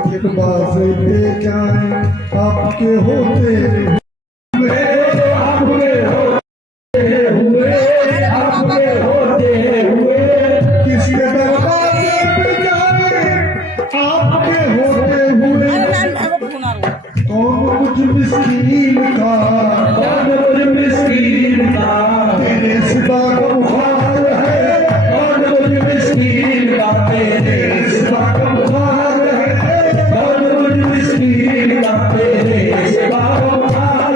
बाजे पे जाए आपके होते हुए आपके होते हुए आपके होते हुए किसी दरवाजे पे जाए आपके होते हुए कौन कुछ मिस्कीन का कौन कुछ मिस्कीन का तेरे सिवा का बुखार है कौन कुछ मिस्कीन का तेरे सिवा का बुखार है कौन कुछ मिस्कीन का तेरे सिवा का बुखार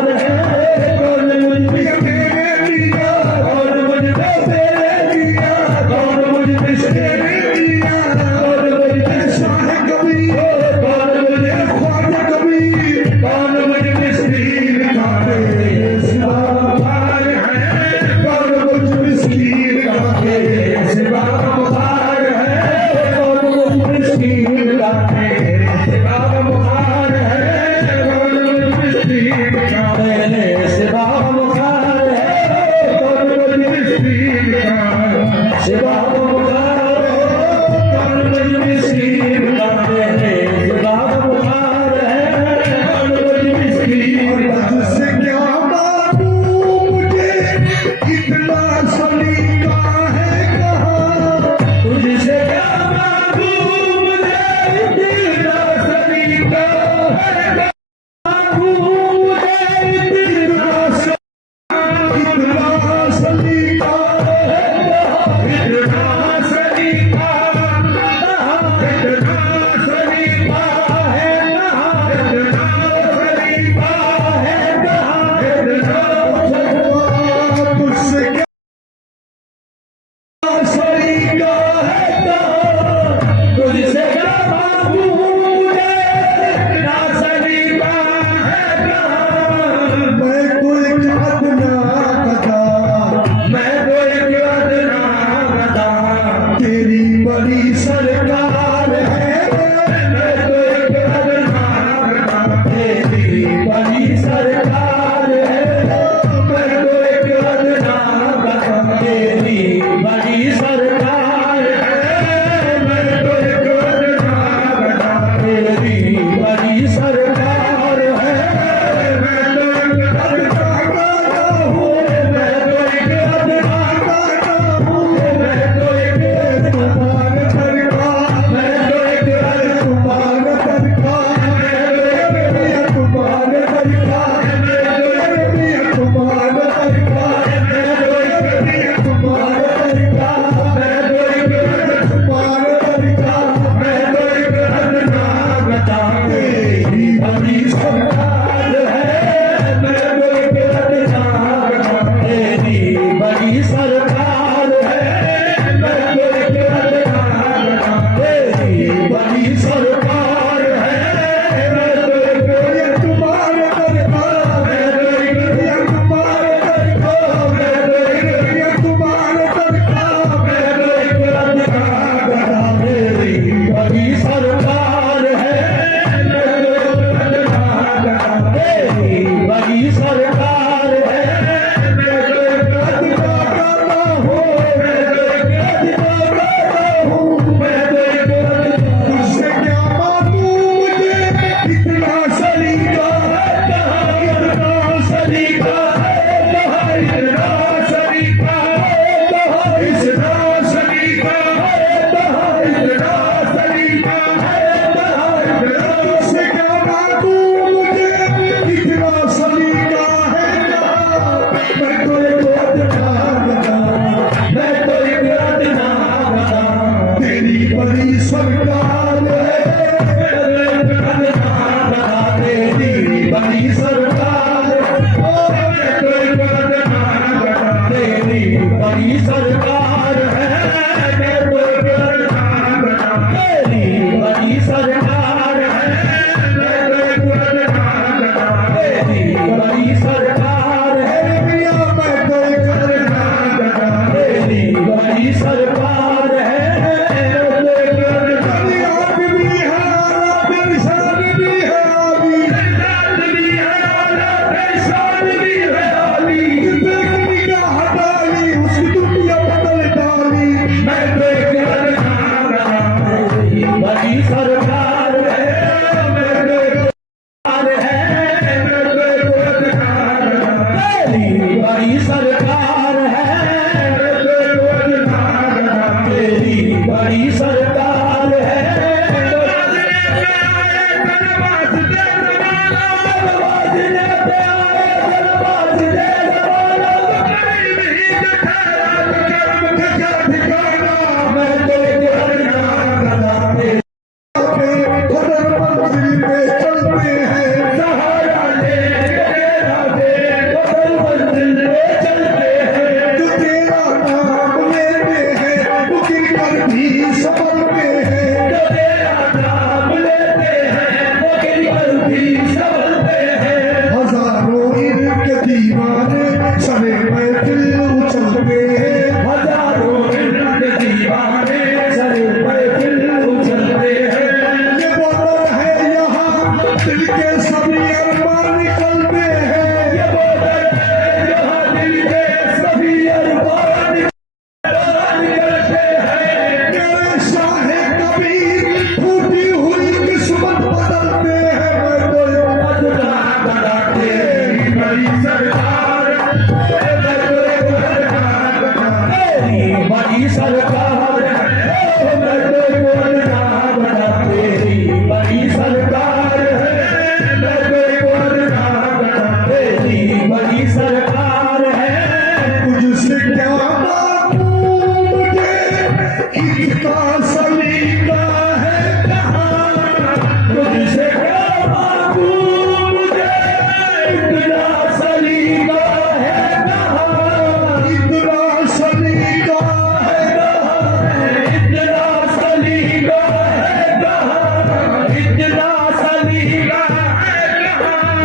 सलीका है कहाँ।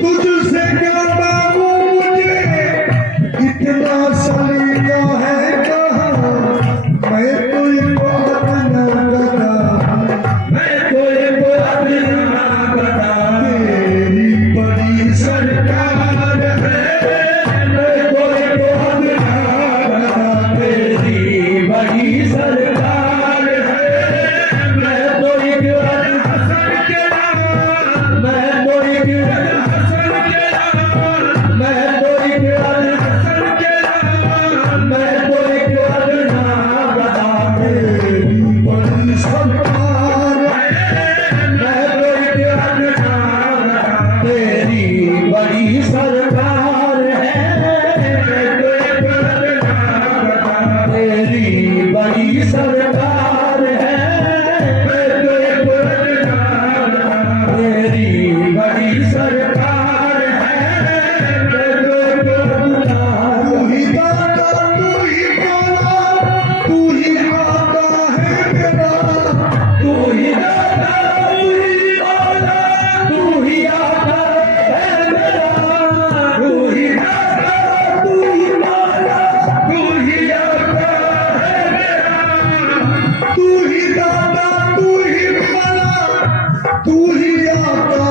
तुझसे क्या मांगू मुझे इतना सलीका है कहाँ। मैं तो एक अपना गधा, मैं तो एक अपना गधा, तेरी बड़ी सरकार है। मैं तो एक अपना गधा, तेरी बड़ी सरकार है। मैं तो एक हसन के लाल, मैं तो एक हसन के लाल, मैं तो एक हसन के लाल, मैं तो एक अपना गधा, तेरी बड़ी सरकार मैं तो एक अपना गधा, तेरी बड़ी सरकार है। मैं तो एक अपना गधा, तेरी बड़ी सरकार है। मैं तो एक अपना गधा, तेरी बड़ी सरकार है। मैं तो एक अपना तू ही दाता तू ही पाला तू ही आता है मेरा। तू ही दाता, तू ही मौला, तू ही आता है मेरा। तू ही दाता, तू ही मौला, तू ही आता है मेरा। तू ही दाता तू ही माला तू ही आता